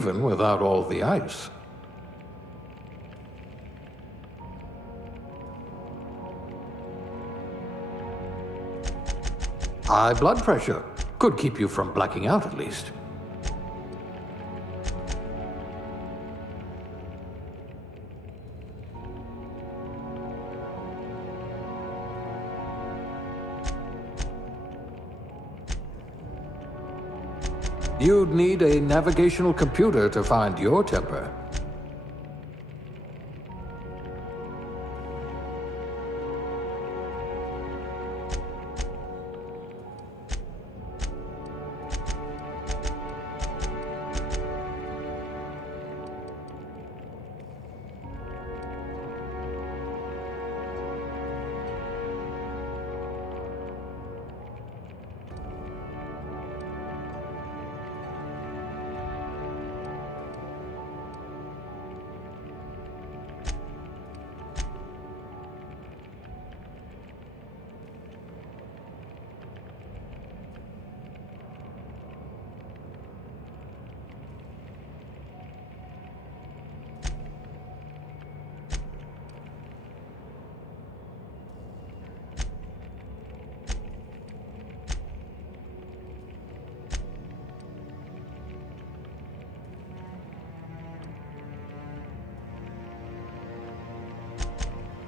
even without all the ice. High blood pressure. Could keep you from blacking out at least. You'd need a navigational computer to find your temper.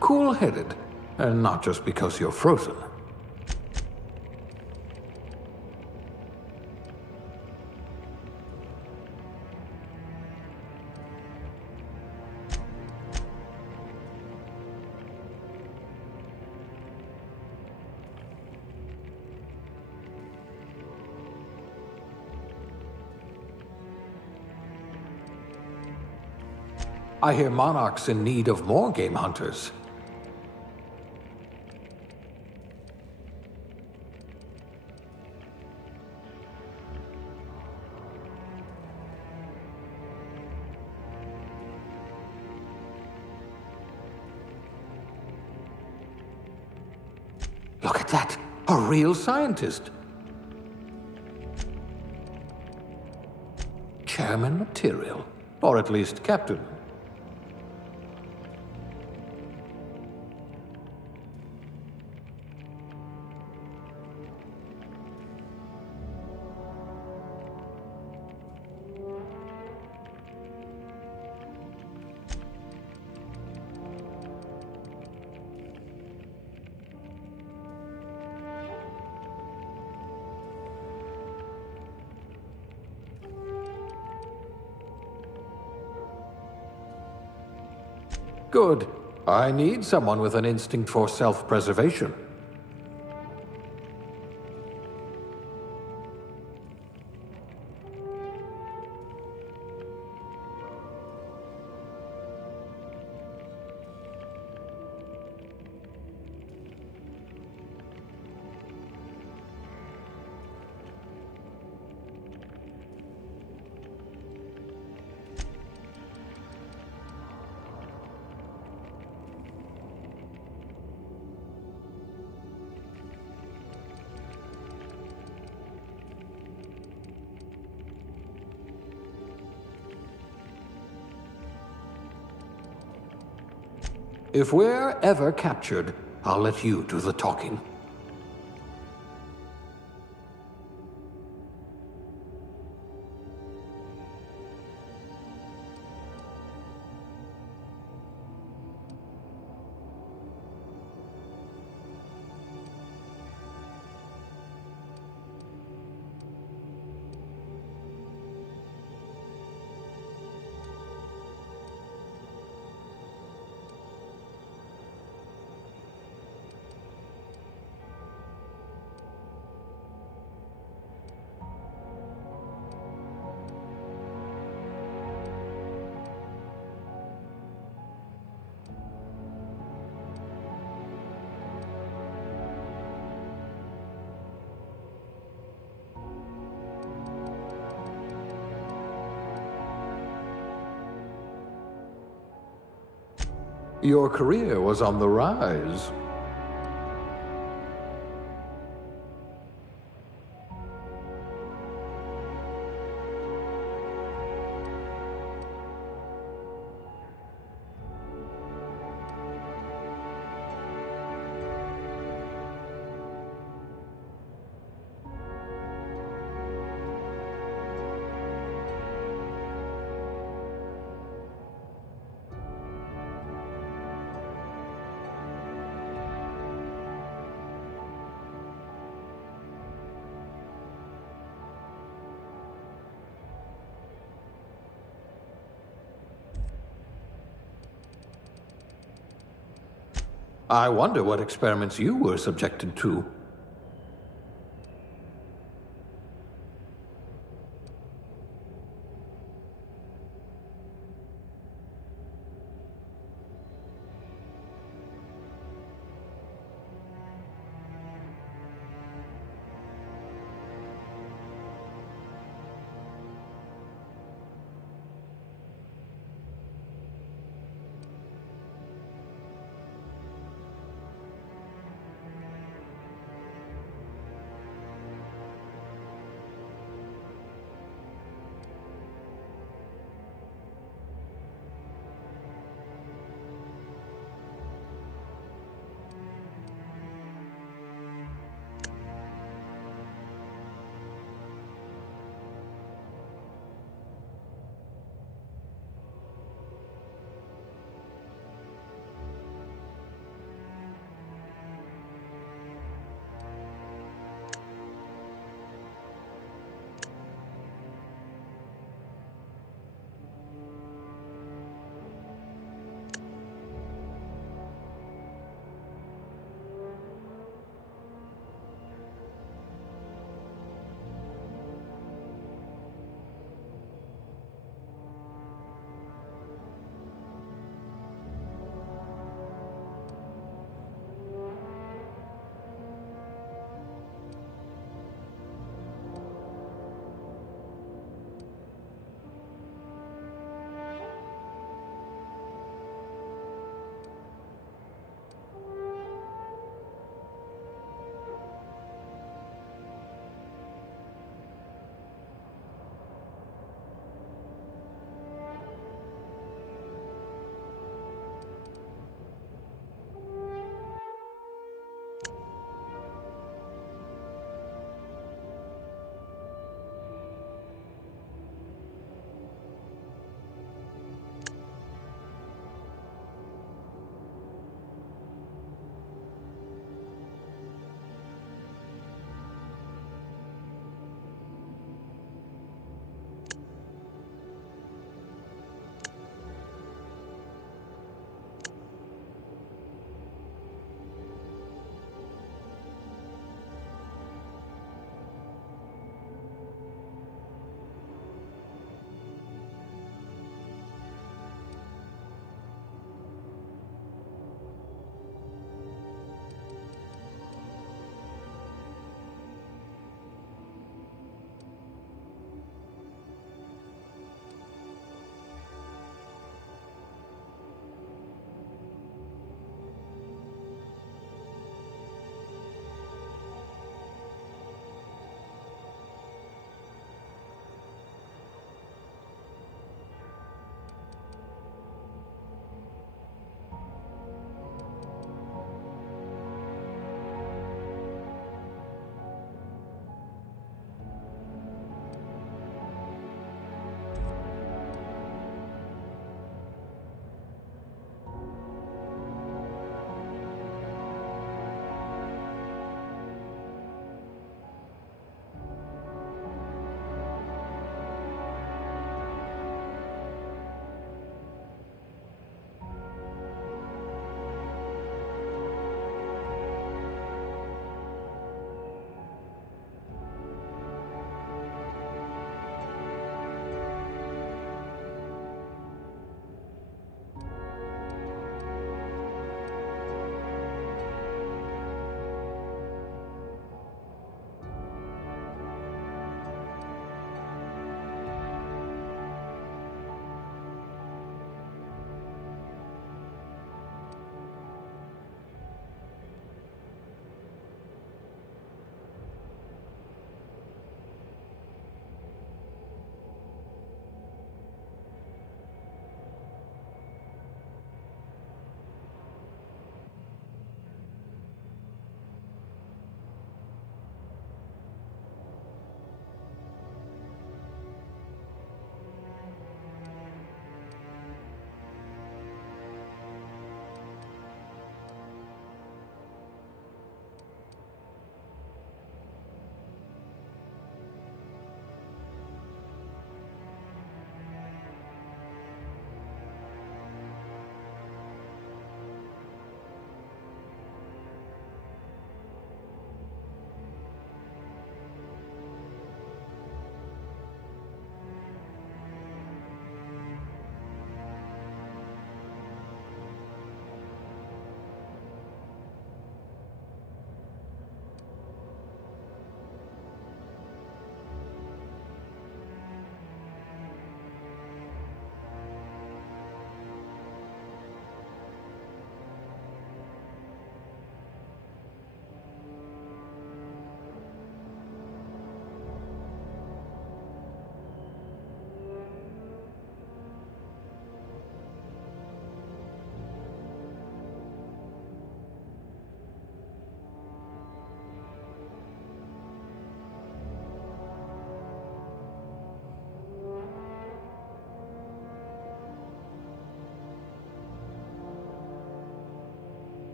Cool-headed, and not just because you're frozen. I hear Monarch's in need of more game hunters. Look at that! A real scientist! Chairman material. Or at least captain. Good. I need someone with an instinct for self-preservation. If we're ever captured, I'll let you do the talking. Your career was on the rise. I wonder what experiments you were subjected to.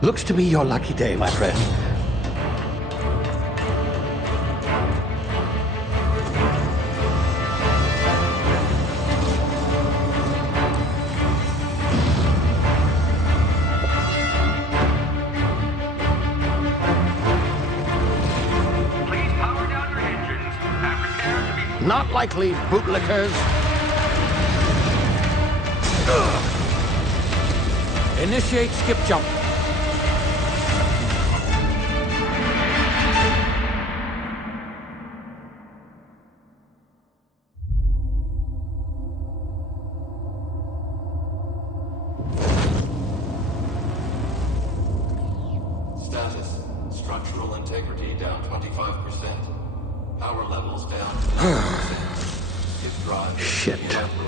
Looks to be your lucky day, my friend. Please power down your engines and prepare to be... Not likely, bootlickers. Initiate skip jump. Status. Structural integrity down 25%. Power levels down 10%. If drive Shit. inoperable.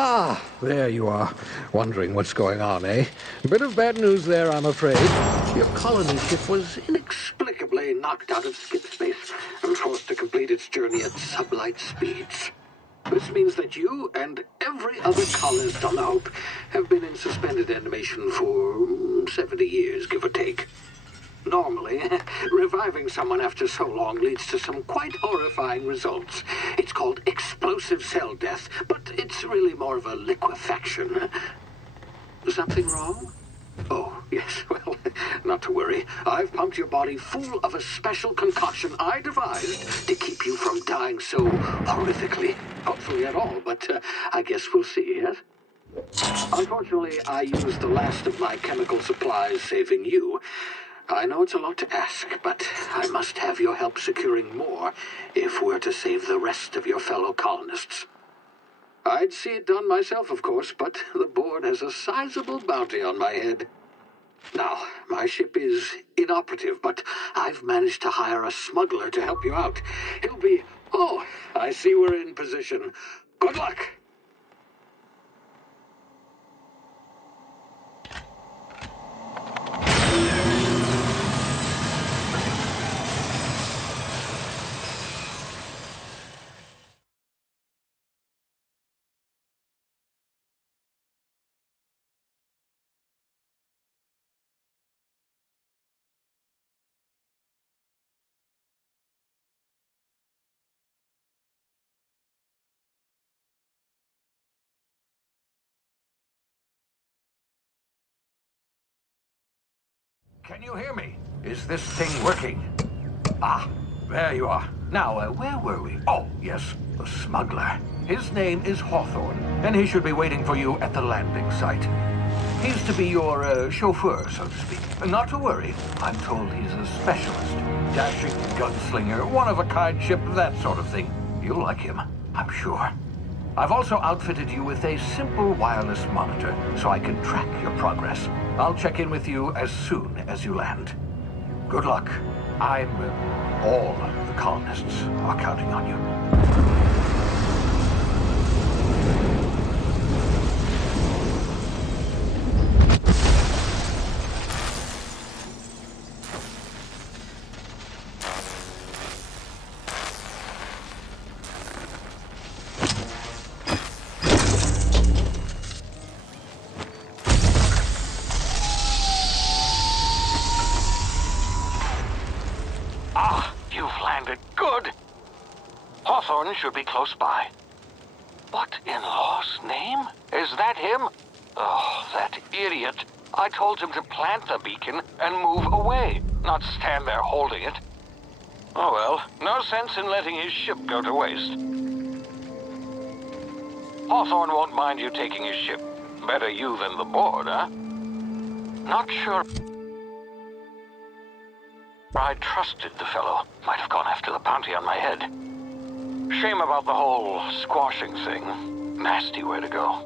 Ah, there you are. Wondering what's going on, eh? Bit of bad news there, I'm afraid. Your colony ship was inexplicably knocked out of skip space and forced to complete its journey at sublight speeds. This means that you and every other colonist on the Hope have been in suspended animation for 70 years, give or take. Normally, reviving someone after so long leads to some quite horrifying results. It's called explosive cell death, but it's really more of a liquefaction. Something wrong? Oh, yes, well, not to worry. I've pumped your body full of a special concoction I devised to keep you from dying so horrifically. Hopefully at all, but I guess we'll see, yes? Unfortunately, I used the last of my chemical supplies saving you. I know it's a lot to ask, but I must have your help securing more if we're to save the rest of your fellow colonists. I'd see it done myself, of course, but the board has a sizable bounty on my head. Now, my ship is inoperative, but I've managed to hire a smuggler to help you out. He'll be... Oh, I see we're in position. Good luck! Can you hear me? Is this thing working? Ah, there you are. Now, where were we? Oh, yes, the smuggler. His name is Hawthorne, and he should be waiting for you at the landing site. He's to be your chauffeur, so to speak. Not to worry. I'm told he's a specialist. Dashing gunslinger, one-of-a-kind ship, that sort of thing. You'll like him, I'm sure. I've also outfitted you with a simple wireless monitor, so I can track your progress. I'll check in with you as soon as you land. Good luck. All the colonists are counting on you. Ah, you've landed. Good. Hawthorne should be close by. What in law's name? Is that him? Oh, that idiot. I told him to plant the beacon and move away, not stand there holding it. Oh well, no sense in letting his ship go to waste. Hawthorne won't mind you taking his ship. Better you than the board, huh? Not sure I trusted the fellow. Might have gone after the bounty on my head. Shame about the whole squashing thing. Nasty way to go.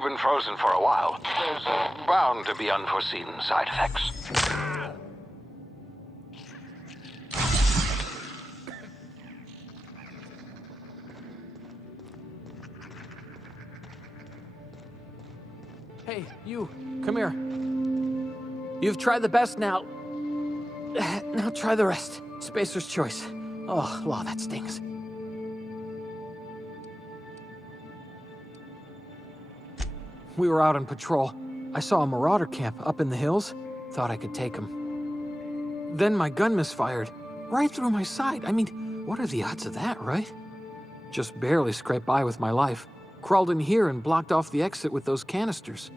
You've been frozen for a while. There's bound to be unforeseen side effects. Hey, you, come here. You've tried the best now. Now try the rest. Spacer's choice. Oh, law, that stings. We were out on patrol. I saw a marauder camp up in the hills. Thought I could take him. Then my gun misfired. Right through my side. I mean, what are the odds of that, right? Just barely scraped by with my life. Crawled in here and blocked off the exit with those canisters.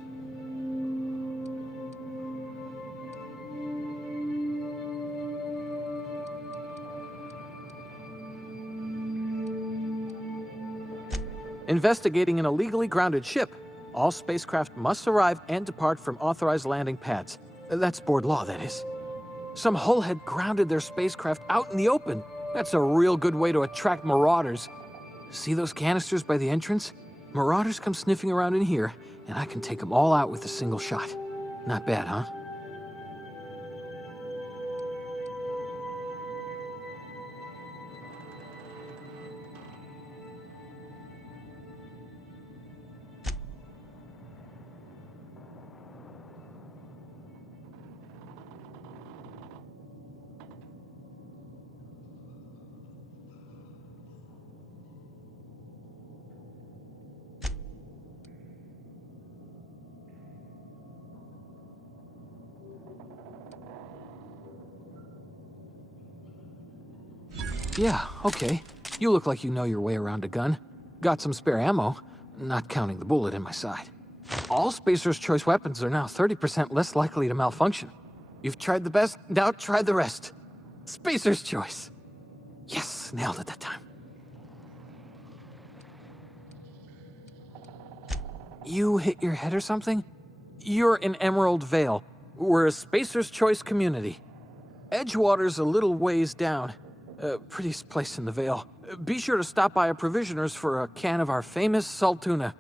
Investigating an illegally grounded ship. All spacecraft must arrive and depart from authorized landing pads. That's board law, that is. Some hullhead grounded their spacecraft out in the open. That's a real good way to attract marauders. See those canisters by the entrance? Marauders come sniffing around in here, and I can take them all out with a single shot. Not bad, huh? Yeah, okay. You look like you know your way around a gun. Got some spare ammo, not counting the bullet in my side. All Spacer's Choice weapons are now 30% less likely to malfunction. You've tried the best, now try the rest. Spacer's Choice. Yes, nailed it that time. You hit your head or something? You're in Emerald Vale. We're a Spacer's Choice community. Edgewater's a little ways down. Prettiest place in the Vale. Be sure to stop by a provisioner's for a can of our famous salt tuna.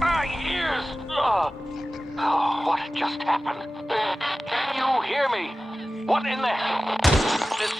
My ears! Oh, what just happened? Can you hear me? What in the hell? This...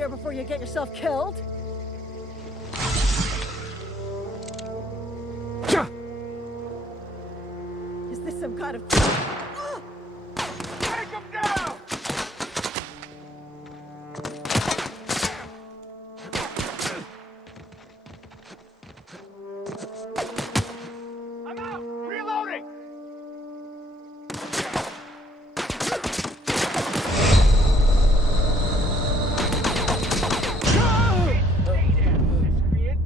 here before you get yourself killed. Is this some kind of... Take him down! I'm out! Reloading! Stay there, miscreant!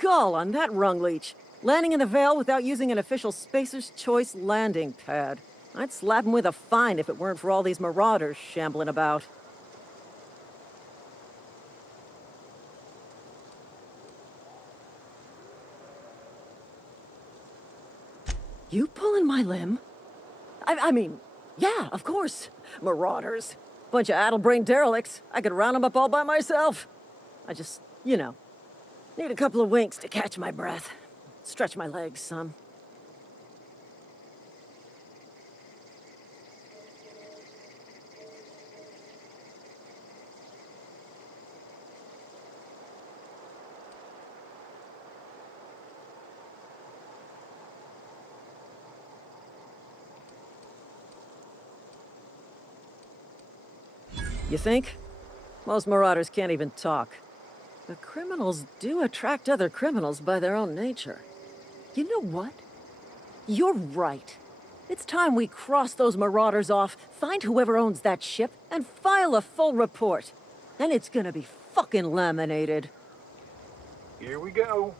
Gull on that rung leech. Landing in the Vale without using an official Spacer's Choice landing pad. I'd slap him with a fine if it weren't for all these marauders shambling about. You pulling my limb? I mean, yeah, of course. Marauders. Bunch of addle-brained derelicts. I could round them up all by myself. I just, need a couple of winks to catch my breath. Stretch my legs some. You think? Most marauders can't even talk. But criminals do attract other criminals by their own nature. You know what? You're right. It's time we cross those marauders off, find whoever owns that ship, and file a full report. Then it's gonna be fucking laminated. Here we go.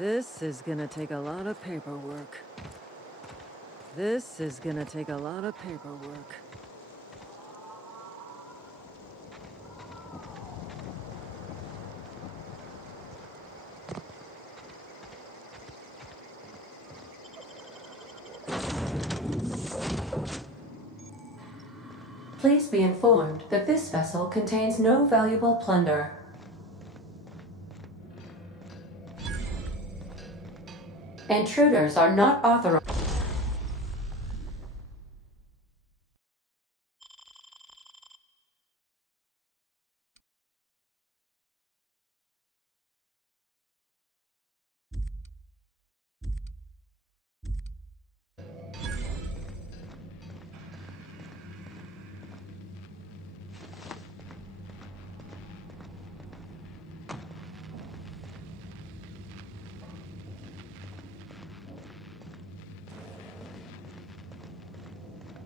This is gonna take a lot of paperwork. This is gonna take a lot of paperwork. Please be informed that this vessel contains no valuable plunder. Intruders are not authorized.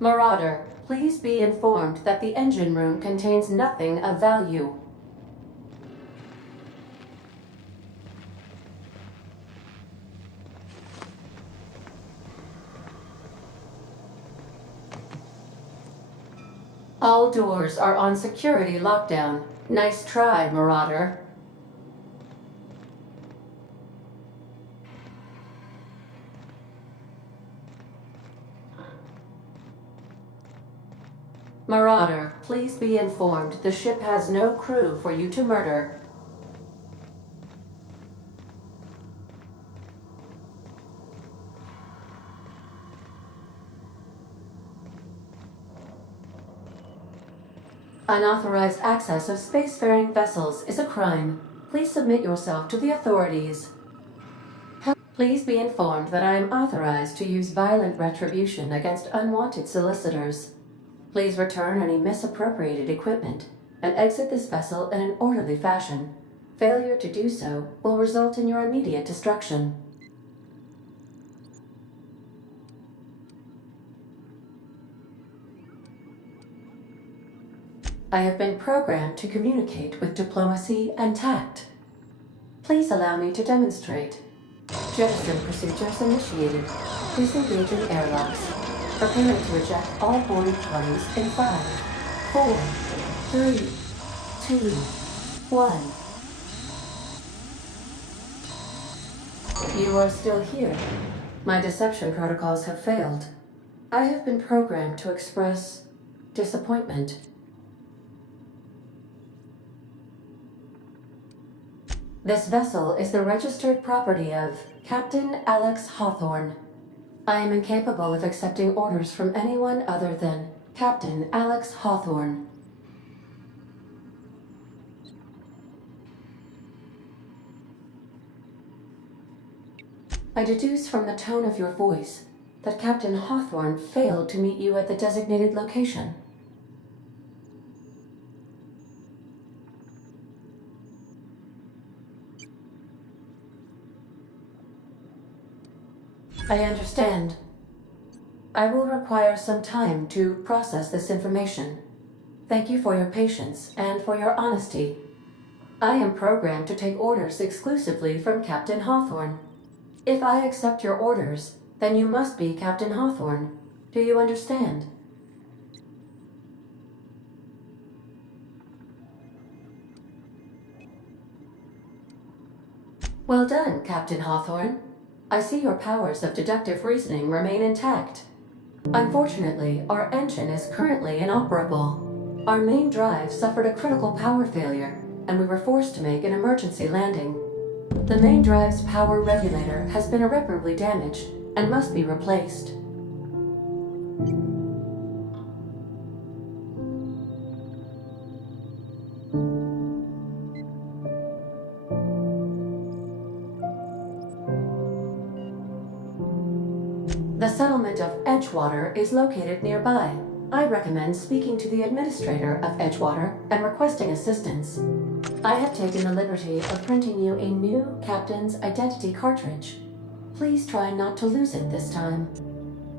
Marauder, please be informed that the engine room contains nothing of value. All doors are on security lockdown. Nice try, Marauder. Marauder, please be informed the ship has no crew for you to murder. Unauthorized access of spacefaring vessels is a crime. Please submit yourself to the authorities. Please be informed that I am authorized to use violent retribution against unwanted solicitors. Please return any misappropriated equipment and exit this vessel in an orderly fashion. Failure to do so will result in your immediate destruction. I have been programmed to communicate with diplomacy and tact. Please allow me to demonstrate. Jettison procedures initiated. Disengaging airlocks. Preparing to eject all boarding parties in 5, 4, 3, 2, 1. You are still here. My deception protocols have failed. I have been programmed to express disappointment. This vessel is the registered property of Captain Alex Hawthorne. I am incapable of accepting orders from anyone other than Captain Alex Hawthorne. I deduce from the tone of your voice that Captain Hawthorne failed to meet you at the designated location. I understand. I will require some time to process this information. Thank you for your patience and for your honesty. I am programmed to take orders exclusively from Captain Hawthorne. If I accept your orders, then you must be Captain Hawthorne. Do you understand? Well done, Captain Hawthorne. I see your powers of deductive reasoning remain intact. Unfortunately, our engine is currently inoperable. Our main drive suffered a critical power failure, and we were forced to make an emergency landing. The main drive's power regulator has been irreparably damaged and must be replaced. The settlement of Edgewater is located nearby. I recommend speaking to the administrator of Edgewater and requesting assistance. I have taken the liberty of printing you a new captain's identity cartridge. Please try not to lose it this time.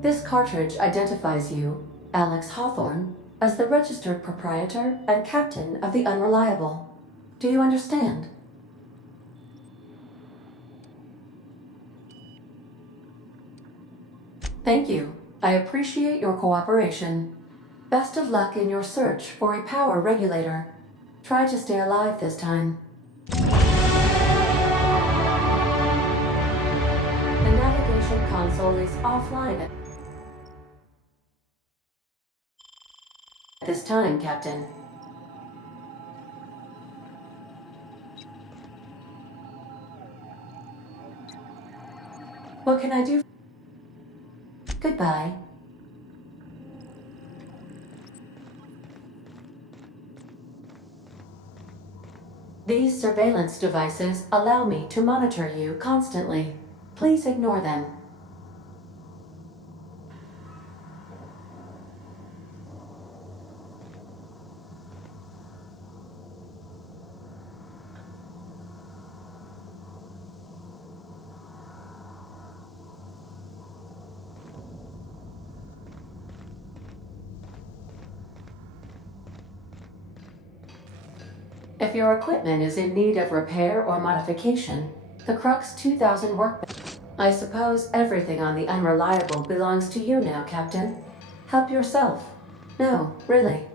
This cartridge identifies you, Alex Hawthorne, as the registered proprietor and captain of the Unreliable. Do you understand? Thank you. I appreciate your cooperation. Best of luck in your search for a power regulator. Try to stay alive this time. The navigation console is offline at this time, Captain. What can I do? Goodbye. These surveillance devices allow me to monitor you constantly. Please ignore them. If your equipment is in need of repair or modification, the Crux 2000 workbench. I suppose everything on the Unreliable belongs to you now, Captain. Help yourself. No, really.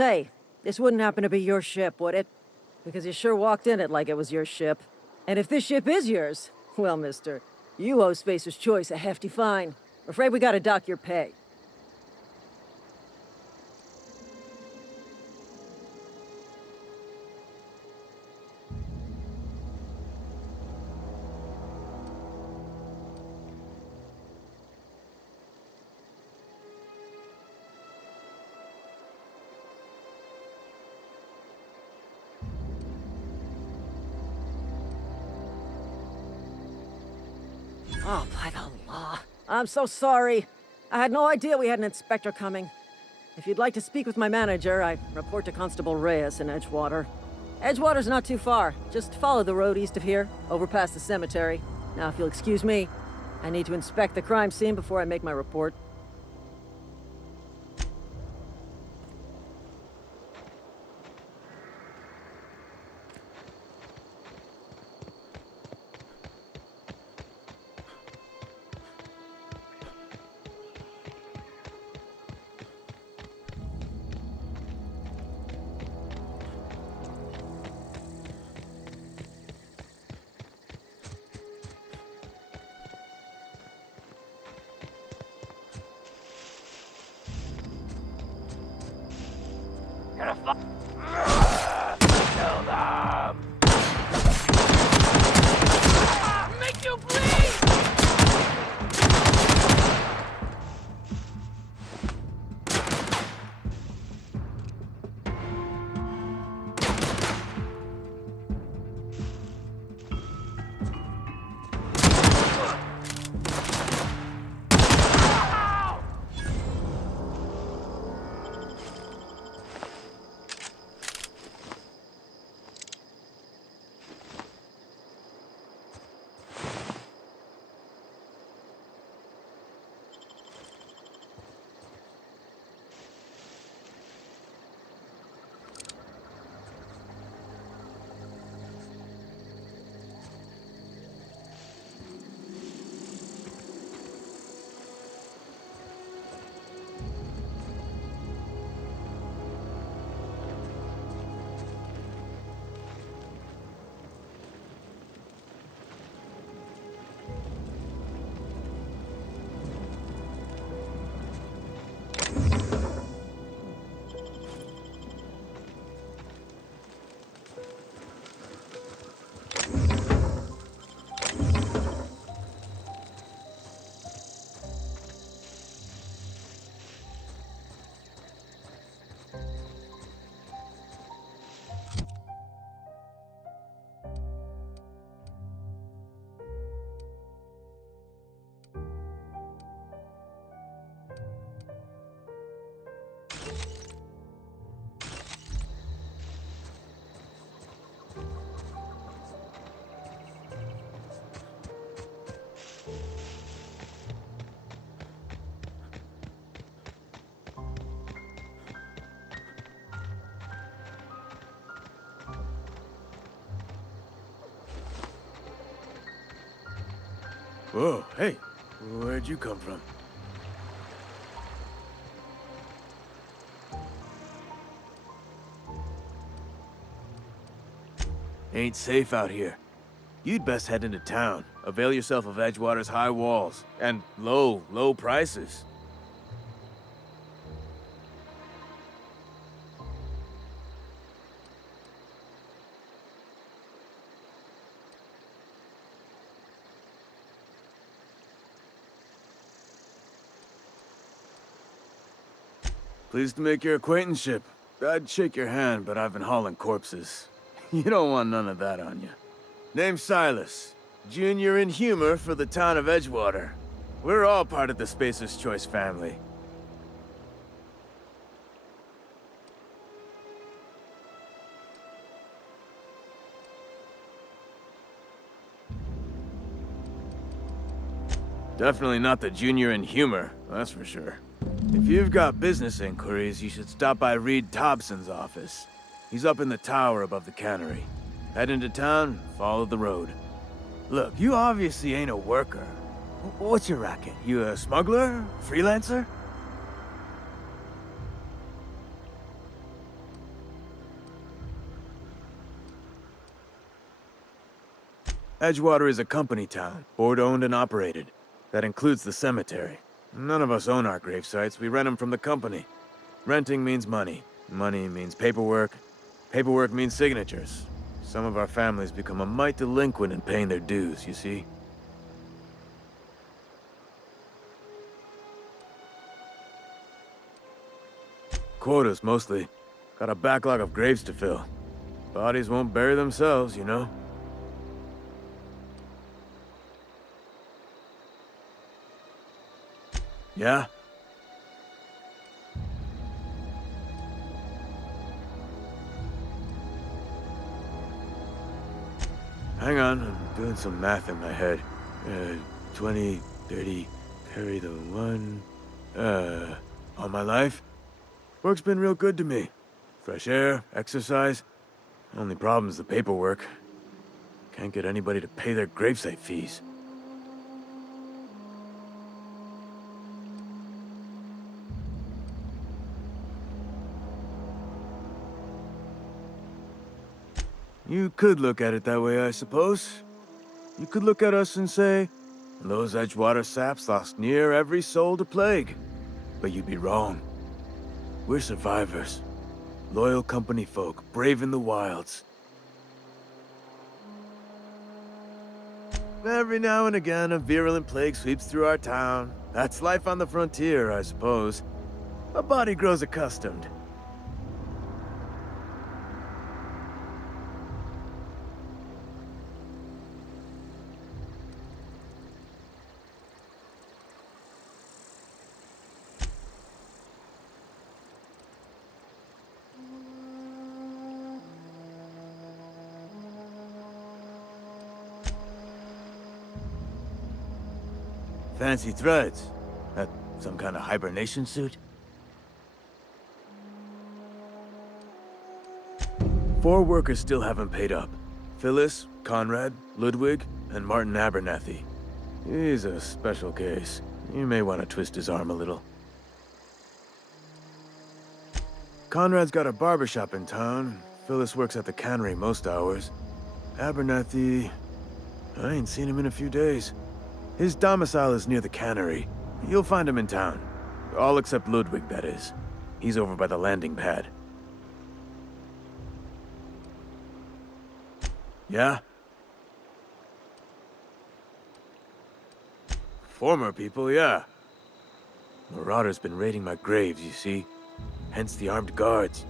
Say, this wouldn't happen to be your ship, would it? Because you sure walked in it like it was your ship. And if this ship is yours, well, mister, you owe Spacer's Choice a hefty fine. Afraid we gotta dock your pay. Oh, by the law. I'm so sorry. I had no idea we had an inspector coming. If you'd like to speak with my manager, I report to Constable Reyes in Edgewater. Edgewater's not too far. Just follow the road east of here, over past the cemetery. Now, if you'll excuse me, I need to inspect the crime scene before I make my report. Whoa, hey, where'd you come from? Ain't safe out here. You'd best head into town. Avail yourself of Edgewater's high walls and low prices. Pleased to make your acquaintanceship. I'd shake your hand, but I've been hauling corpses. You don't want none of that on you. Name's Silas. Junior in humor for the town of Edgewater. We're all part of the Spacer's Choice family. Definitely not the junior in humor, that's for sure. If you've got business inquiries, you should stop by Reed Thompson's office. He's up in the tower above the cannery. Head into town, follow the road. Look, you obviously ain't a worker. What's your racket? You a smuggler? Freelancer? Edgewater is a company town, board-owned and operated. That includes the cemetery. None of us own our grave sites, we rent them from the company. Renting means money. Money means paperwork. Paperwork means signatures. Some of our families become a mite delinquent in paying their dues, you see? Quotas, mostly. Got a backlog of graves to fill. Bodies won't bury themselves, you know? Yeah? Hang on, I'm doing some math in my head. 20, 30, carry the one... all my life? Work's been real good to me. Fresh air, exercise. Only problem's the paperwork. Can't get anybody to pay their gravesite fees. You could look at it that way, I suppose. You could look at us and say, those Edgewater saps lost near every soul to plague. But you'd be wrong. We're survivors. Loyal company folk, brave in the wilds. Every now and again, a virulent plague sweeps through our town. That's life on the frontier, I suppose. A body grows accustomed. Fancy threads. That some kind of hibernation suit? 4 workers still haven't paid up. Phyllis, Conrad, Ludwig, and Martin Abernathy. He's a special case. You may want to twist his arm a little. Conrad's got a barbershop in town. Phyllis works at the cannery most hours. Abernathy... I ain't seen him in a few days. His domicile is near the cannery. You'll find him in town. All except Ludwig, that is. He's over by the landing pad. Yeah? Former people, yeah. Marauder's been raiding my graves, you see. Hence the armed guards.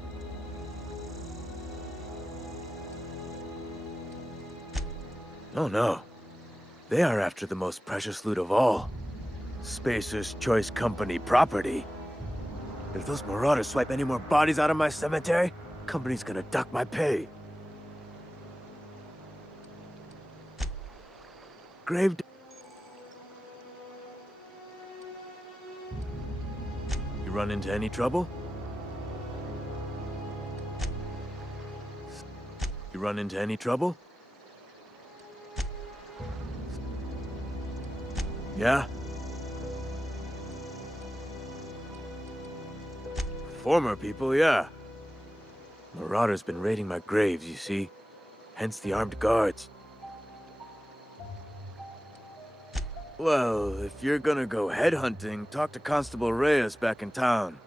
Oh no. They are after the most precious loot of all. Spacer's Choice Company property. If those marauders swipe any more bodies out of my cemetery, company's gonna duck my pay. Grave... You run into any trouble? You run into any trouble? Yeah? Former people, yeah. Marauder's been raiding my graves, you see. Hence the armed guards. Well, if you're gonna go headhunting, talk to Constable Reyes back in town.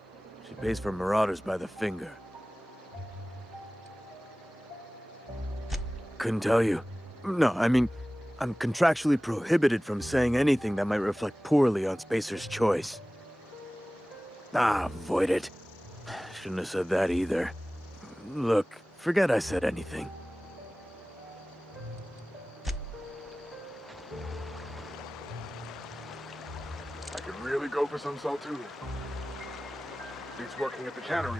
She pays for marauders by the finger. Couldn't tell you. No, I mean, I'm contractually prohibited from saying anything that might reflect poorly on Spacer's Choice. Ah, avoid it. Shouldn't have said that either. Look, forget I said anything. I could really go for some Saltuni. Beats working at the cannery.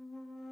you.